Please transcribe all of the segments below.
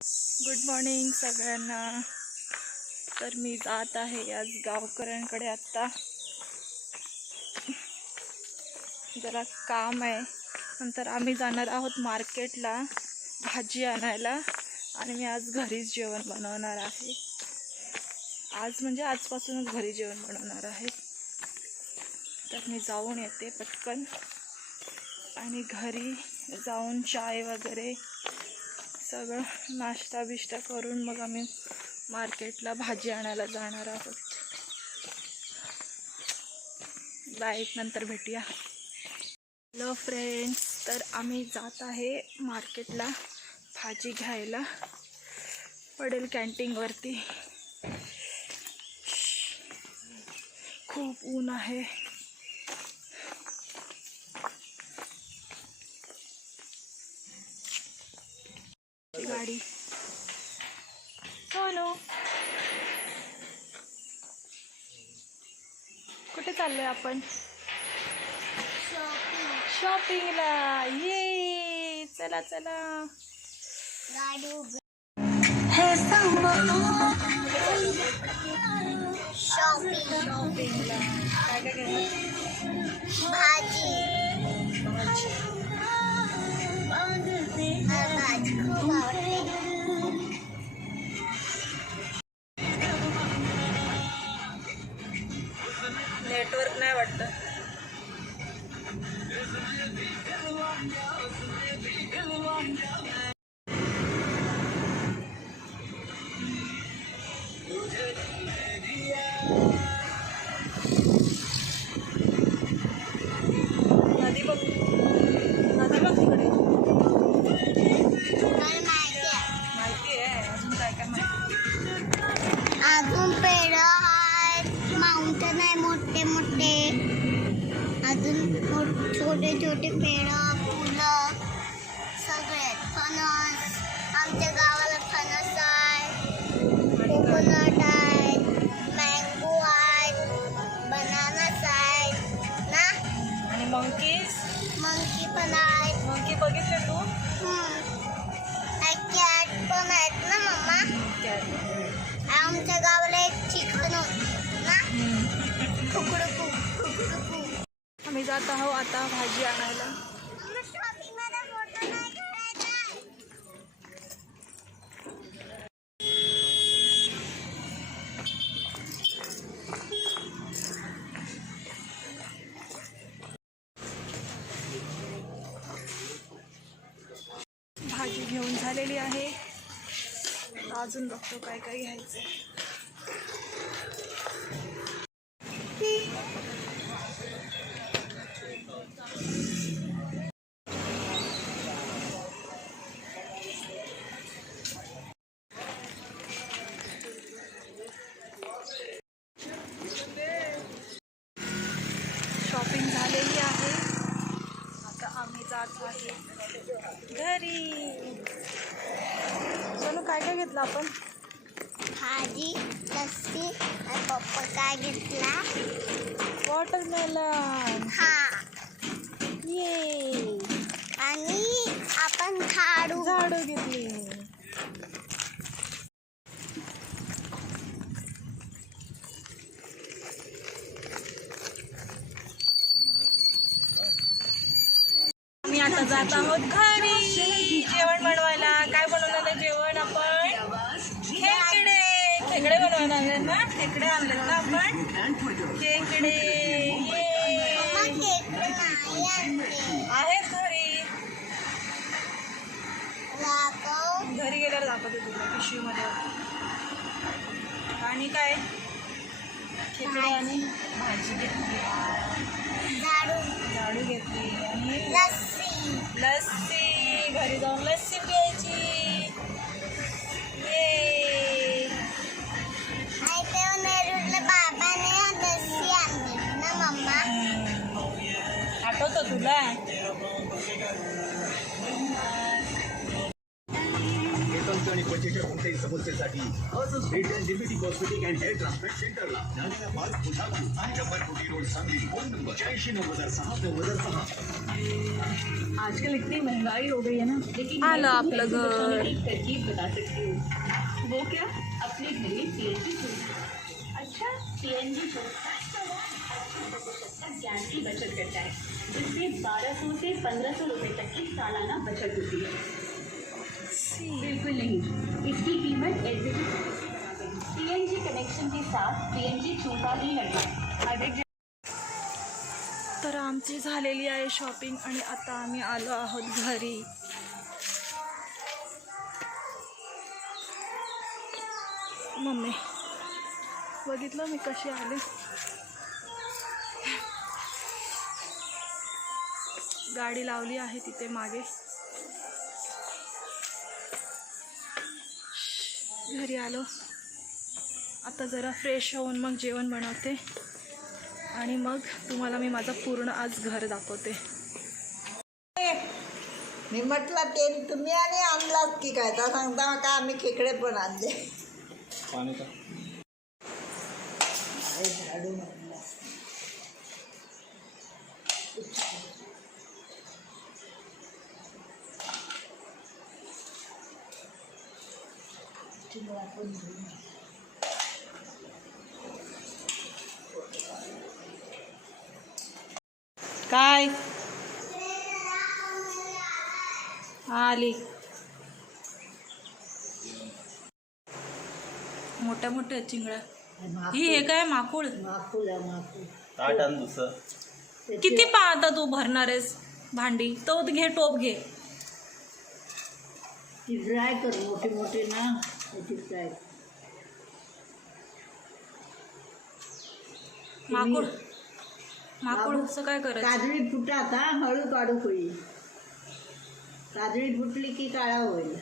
Good morning सगळ्यांना. तर मी जात आहे आज गावकऱ्यांकडे. आत्ता जरा काम आहे, नंतर आम्ही जाणार आहोत मार्केटला भाजी आणायला. आणि मी आज घरीच जेवण बनवणार आहे. आज म्हणजे आजपासूनच घरी जेवण बनवणार आहे. तर मी जाऊन येते पटकन आणि घरी जाऊन चाय वगैरे सगळं नाश्ता बिष्टा करून मग आम्ही मार्केटला भाजी आणायला जाणार आहोत. बाय, नंतर भेटूया. हॅलो फ्रेंड्स, तर आम्ही जात आहे मार्केटला भाजी घ्यायला. पडेल कॅन्टीनवरती. खूप ऊन आहे. गाडी सोनू कुठे चाललोय आपण? शॉपिंगला. ये चला चला. गाडी शॉपिंगला काय काय घ्यायचं? भाजी खूप आवडते. नेटवर्क नाही वाटतं. नदी बघ, नदी बघ तिकडे. मला माहिती आहे. अजून काय काय माहिती? अजून पेड़ आहेत, माउंटन आहे मोठे मोठे, अजून छोटे छोटे पेड़, फुलं सगळे आहेत. फणस, आमच्या गावाला फणस आहे, कोकोनट आहे, मँगो आहे, बनानास आहेत ना. आणि मंकीज, मंकी पण आहेत. मंकी बघितले तू? कॅट पण आहेत ना मम्मा. आमच्या गावाला एक चिकन होत ना, कुकडू. आम्ही जात आहोत आता भाजी आणायला. भाजी घेऊन झालेली आहे. अजून बघतो काय काय घ्यायचं. शॉपिंग झालेली आहे. आता आम्ही जात आहे घरी. चलो, काय काय घेतलं आपण? भाजी, लस्सी आणि पप्पा काय घेतला? वॉटरमेलन. हा, ये. आणि आपण झाडू घेतली. आम्ही आता जात आहोत घरी जेवण बनवायला. काय बनवणार आहे जेवण आपण? खेकडे बनवायला आणलेत ना. खेकडे आणलेत ना आपण. खेकडे मम्मा केक नाही आणले. आहेत घरी. दाखव. घरी गेल्यावर दाखवते तुला पिशवीमध्ये. आणि काय? खेकडे आणि भाजी घेतली, झाडू घेतली आणि लस्सी. घरी जाऊन लस्सी प्यायची. ये. बाबाने लस्सी आणली ना मम्मा. आठवतं तुला? दात आणि त्वचेच्या कोणत्याही समस्येसाठी आजच भेट द्या निर्मिती कॉस्मेटिक अँड हेअर ट्रान्सप्लांट सेंटरला. नाना पार्क कोल्हापूर, शंभर कोटी रोड सांगली. Phone number 8690069006. आजकल इतनी महंगाई हो गई है ना, लेकिन मैं आलं तुम्हें आपलं पैसे घर. बचाने की एक तरकीब बता सकती हूँ. वो क्या? अपने घर में सीएनजी अच्छा सीएनजी गैस की बचत करता है, जिससे 1200 से 1500 रुपए तक की सालाना बचत होती है. बिल्कुल नहीं, इसकी कीमत एलपीजी सीएनजी कनेक्शन के साथ सीएनजी चूका ही लगता है. अधिक तर आमची झालेली आहे शॉपिंग आणि आता आम्ही आलो आहोत घरी. मम्मी बघितलं मी कशी आले. गाडी लावली आहे तिथे मागे. घरी आलो आता जरा फ्रेश होऊन मग जेवण बनवते आणि मग तुम्हाला मी माझं पूर्ण आज घर दाखवते. मी म्हटलं ते तुम्ही आणि आणलात की काय तर सांगता का आम्ही खेकडे पण आणले. अरे झाडू म्हणलं आपण घेऊन काय आली मोठ्या मोठ्या चिंगळ्या. ही हे काय माकुळ माकूल आहे माकूल. ताट आण दुसरं. किती पाहता तू भरणार आहेस भांडी. तो घे टोप घे. ती फ्राय कर मोठे मोठे ना त्याची फ्राय. माकुळ माकुळ असं काय करायचं. काजळी फुटात हा हळू काढू होईल. काजळी फुटली की काळा होईल.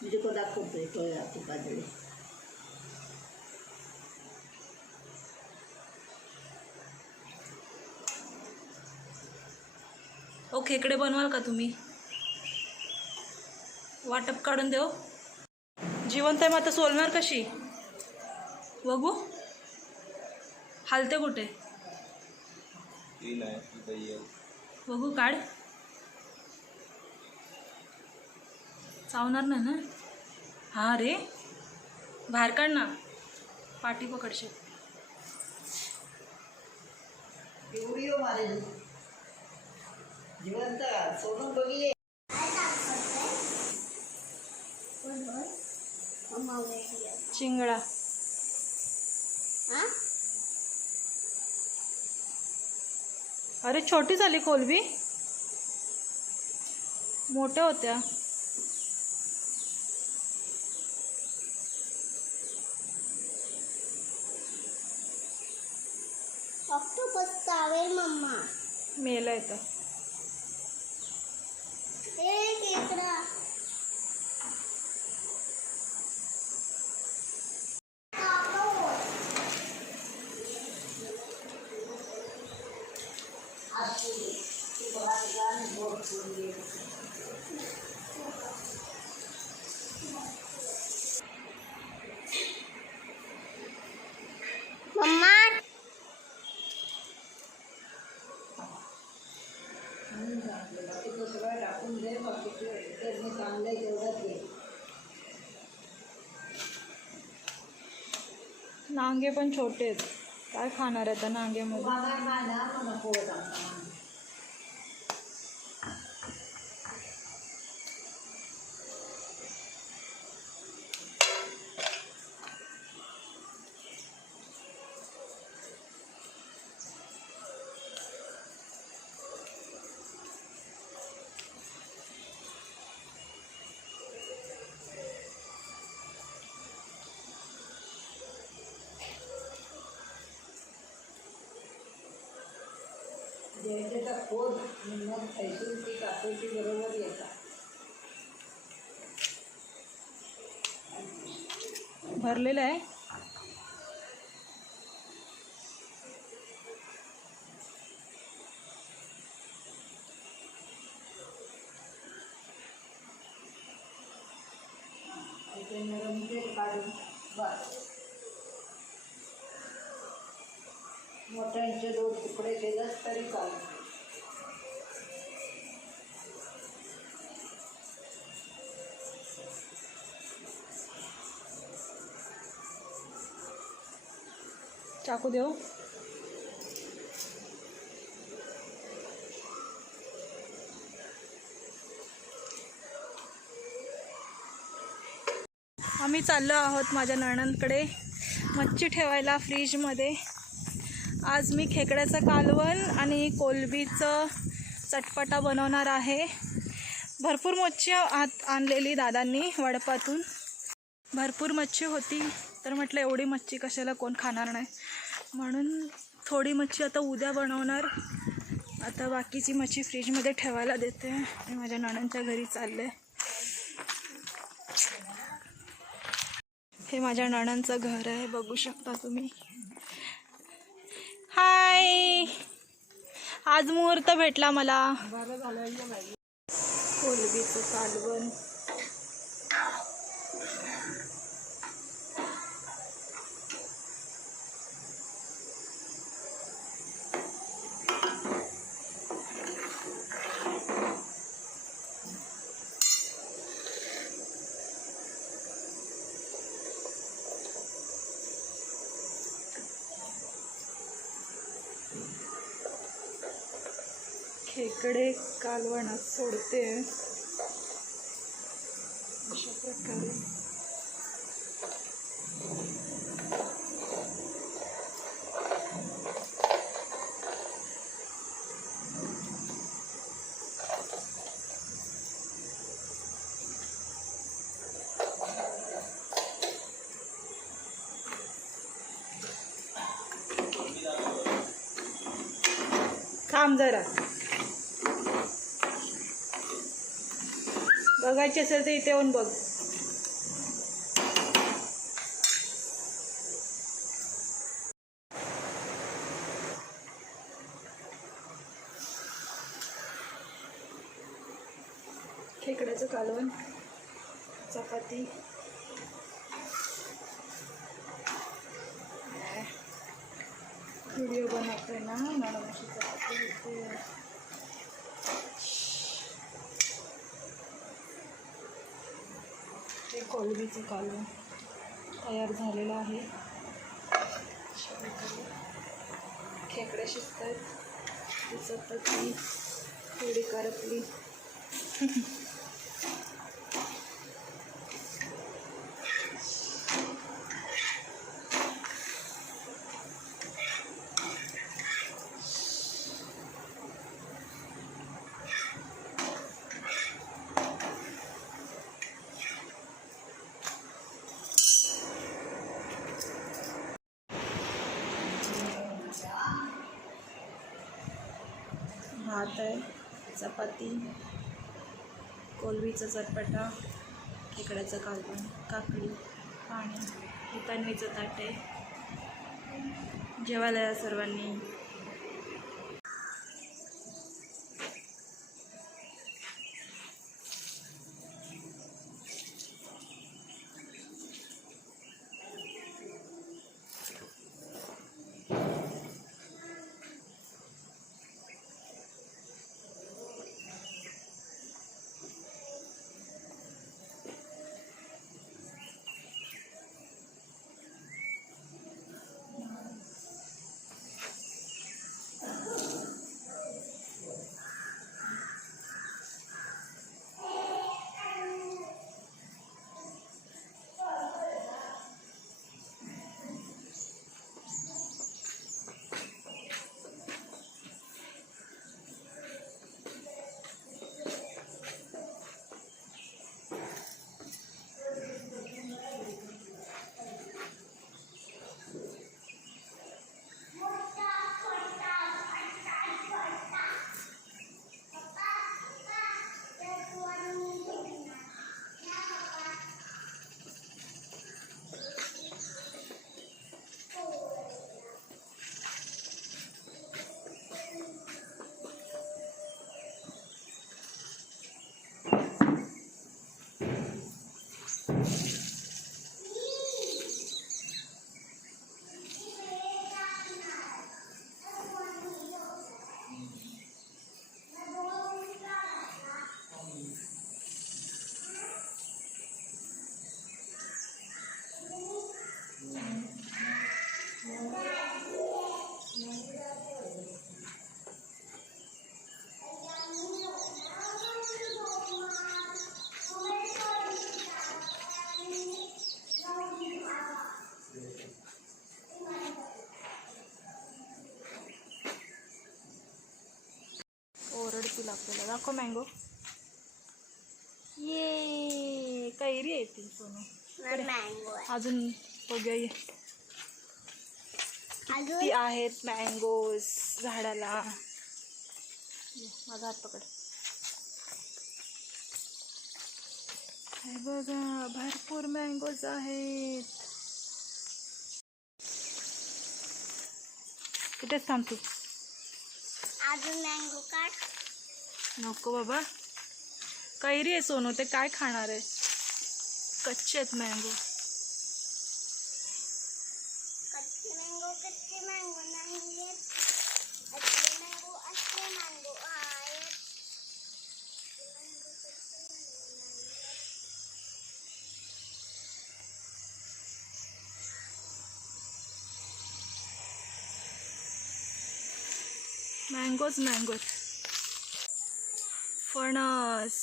म्हणजे को दाखवतोय तो दाखवतो काजळी. ओ खेकडे बनवाल का तुम्ही. वाटप काढून देऊ. जिवंत आहे मग आता सोलणार कशी. बघू हालते कुठे. बघू काढ. चावणार नाही ना. हा रे बाहेर काढ ना. पाठी पकडशील. व्हिडिओ मारेल जिवंत सोडून बघिये. चिंगळा अरे छोटी झाली कोलबी. मोठ्या होत्या. ऑक्टोपस चावेल मम्मा. मेला येतं. ए खेकडा. मम्मा सगळं टाकून दे बाकीचं चांगलं तेवढंच घे. नांगे पण छोटे आहेत. काय खाणार आहे त्या नांगेमध्ये. मला नाही ना मला नको होता. ज्याच्या खोद मग ऐकून ती कापूरची बरोबर येतात. भरलेलं आहे. ते नरम तेल काढून बस. मोठ्यांचे 2 तुकडे केलेस तरी चालेल. चाकू देऊ. आम्ही चाललो आहोत माझ्या नणंदकडे मच्छी ठेवायला फ्रीजमध्ये. आज मी खेकड्याचं कालवण आणि कोलंबीचं चटपटा बनवणार आहे. भरपूर मच्छी आणलेली दादांनी वडपातून. भरपूर मच्छी होती तर म्हटलं एवढी मच्छी कशाला कोण खाणार नाही, म्हणून थोडी मच्छी आता उद्या बनवणार. आता बाकीची मच्छी फ्रीजमध्ये ठेवायला देते. मी माझ्या नणंदच्या घरी चालले. हे माझ्या नणंदचं घर आहे, बघू शकता तुम्ही. हाय, आज मुहूर्त भेटला मला. कोलंबीचं कालवण. खेकडे कालवणात सोडते अशा प्रकारे. थांब जरा. बघायची असेल तर इथे येऊन बघ. खेकड्याचं कालवण, चपाती. व्हिडिओ बनवतोय ना, नॉर्मलची चपाती होते. हे कोलंबीचं कालवण तयार झालेलं आहे. खेकडे शिजत आहेत. दिसत ती थोडी करपली. भात आहे, चपाती, कोलंबीचा चटपटा, खेकड्याचं कालवण, काकडी, पाणी. हे तन्वीचं ताट आहे. जेवायला या सर्वांनी. आपल्याला. दाखव मँगो. ये कैरी आहे ती सोनू. मँगो आहे. अजून बघूया ये. अजून ती आहेत मँगोज झाडाला. ये, माझा हात पकड. हे बघा भरपूर मँगोज आहेत. कुठेच थांब तू. अजून मँगो काढ. नको बाबा, कैरी आहे सोनू, ते काय खाणार आहे. कच्चे आहेत मँगो. कच्चे मँगो नाही आहेत. असले मँगो आहेत. Mangoes mangoes. फणस.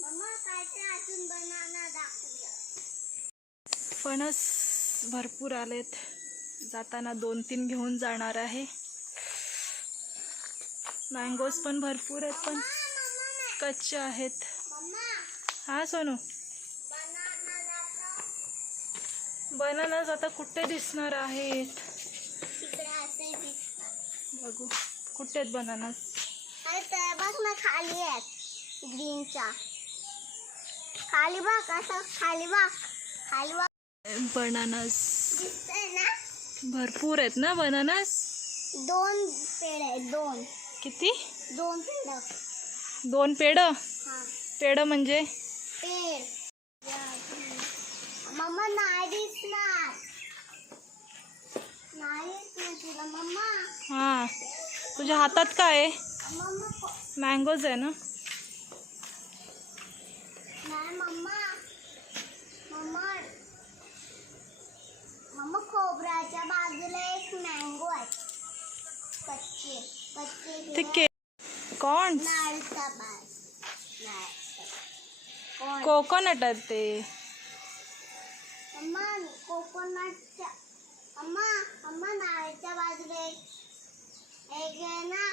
मम्मा काय ते अजून बनाना दाखवूया. फणस भरपूर आलेत. जाताना 2-3 घेऊन जाणार आहे. मँगोज पण भरपूर आहेत पण कच्चे आहेत. मम्मा हा सोनू, बनाना दाखव. बनानाज आता कुठे दिसणार आहेत. तिकडे असे दिसतात. बघू कुठे आहेत बनानाज. अरे ते बघ ना खाली आहेत ग्रीनच्या. खाली बघ असं खाली बघ. खाली बघ बनानाज दिसतंय ना. भरपूर आहेत ना बनानाज. 2 पेड आहेत. 2 किती? 2 पेड. 2 पेड. हा पेड म्हणजे पेड. मम्मा नाही दिसणार. नाही दिसणार तुला मम्मा. हा, तुझ्या हातात काय आहे. मम्मा मँगोज आहे ना. नाही मम्मा. मम्मा मम्मा खोबऱ्याच्या बाजूला एक मँगो आहे. कच्चे कच्चे ते के कॉर्न नारळचा बाज. कोण कोकोनट आहेत ते. मम्मा कोकोनटच्या. मम्मा मम्मा नारळच्या बाजूला एक आहे ना.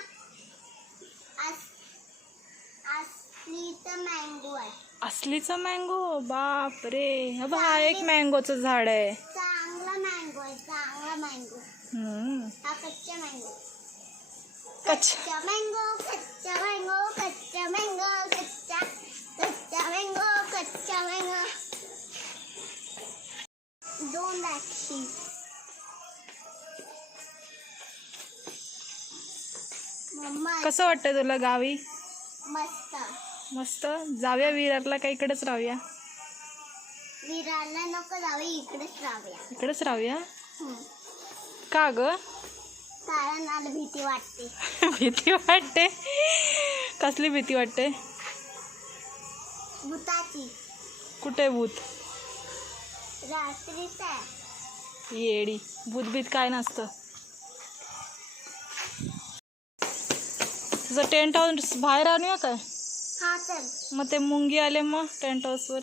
असलीचा मँगो आहे. असलीचा मँगो. बाप रे. हा एक मँगोचं झाड आहे. चांगला मँगो आहे. चांगला मँगो. हा कच्चा मँगो. कच्चा मँगो. कच्चा मँगो. कच्चा मँगो. कच्चा मँगो. कच्चा मँगो. 2 द्राक्षी. मम्मा कसं वाटतं तुला गावी. मस्त. मस्त. जाऊया विरारला का इकडेच राहूया. विरारला नको जाऊ. इकडेच राहूया. इकडेच राहूया. हम्म. का ग. कारण मला भीती वाटते. भीती वाटते. कसली भीती वाटते. भूताची. कुठे भूत. रात्रीच आहे. येडी. भूतभीत काय नसतं. तुझं टेंट हाऊस बाहेर आणूया काय. हा चल. मग ते मुंगी आले मग टेंट हाऊसवर.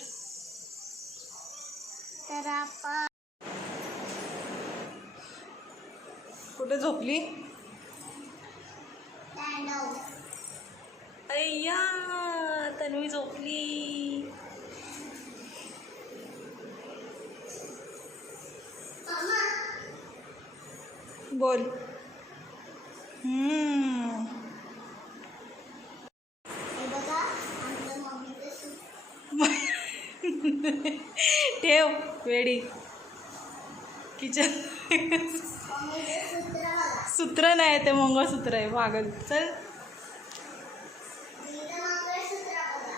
तर आपण कुठे झोपली. स्टँड. अय्या तन्वी झोपली. मम्मा बोल. हे बघा आमच्या मम्मीचं ठेव वेडी. किचन मम्मीचं सूत्र बघा. सूत्र नाही ते मंगळसूत्र आहे. पागल. चल. मम्मीचं मंगळसूत्र बघा.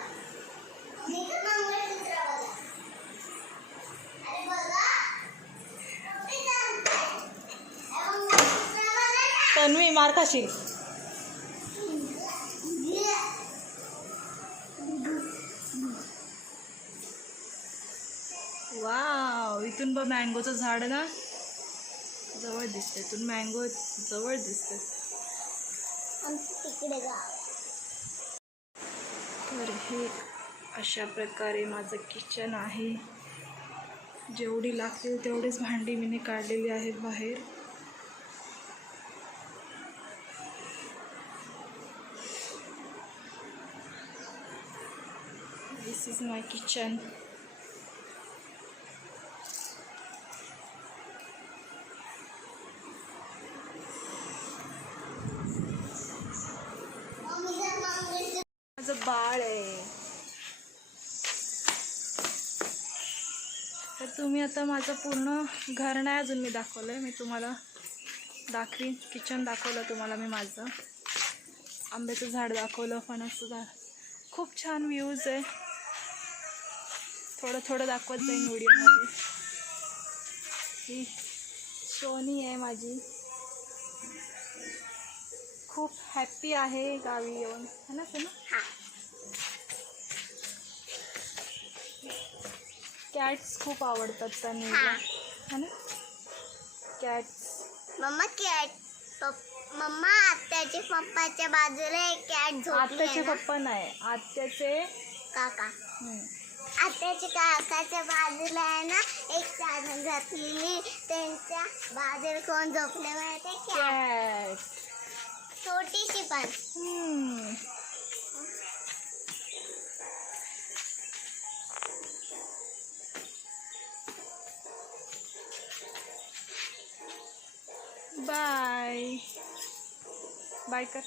मम्मीचं मंगळसूत्र बघा. अरे बघा. मम्मी सांगते. हे मंगळसूत्र बघा ना. तन्वी मार खाशील. वाव. इथून बघ मँगोचं झाड ना जवळ दिसते. इथून मँगो जवळ दिसते. आमचं तिकडे गाव. तर हे अशा प्रकारे माझं किचन आहे. जेवढी लागतील तेवढीच भांडी मी काढलेली आहेत बाहेर. दिस इज माय किचन. माझं बाळ आहे. तर तुम्ही आता माझं पूर्ण घर नाही अजून मी दाखवलं आहे. मी तुम्हाला दाखवीन. किचन दाखवलं तुम्हाला मी माझं. आंब्याचं झाड दाखवलं, फणसाचं झाड. खूप छान व्ह्यूज आहे. थोडं थोडं दाखवत जाईन व्हिडिओमध्ये. ही सोनी आहे माझी. खूप हॅप्पी आहे गावी येऊन, है ना सोनू? कॅट्स खूप आवडतात तन्वीला, है ना? कॅट्स. मम्मा मम्मा आत्याच्या पप्पाच्या बाजूला एक कॅट झोपली आत्याचे आहे ना? पप्पा नाही, आत्याचे काका. आत्याच्या काकाच्या बाजूला आहे ना एक चादर घातलेली. त्यांच्या बाजूला कोण झोपले माहिती कॅट. कॅट. छोटीशी पण. बाय बाय कर.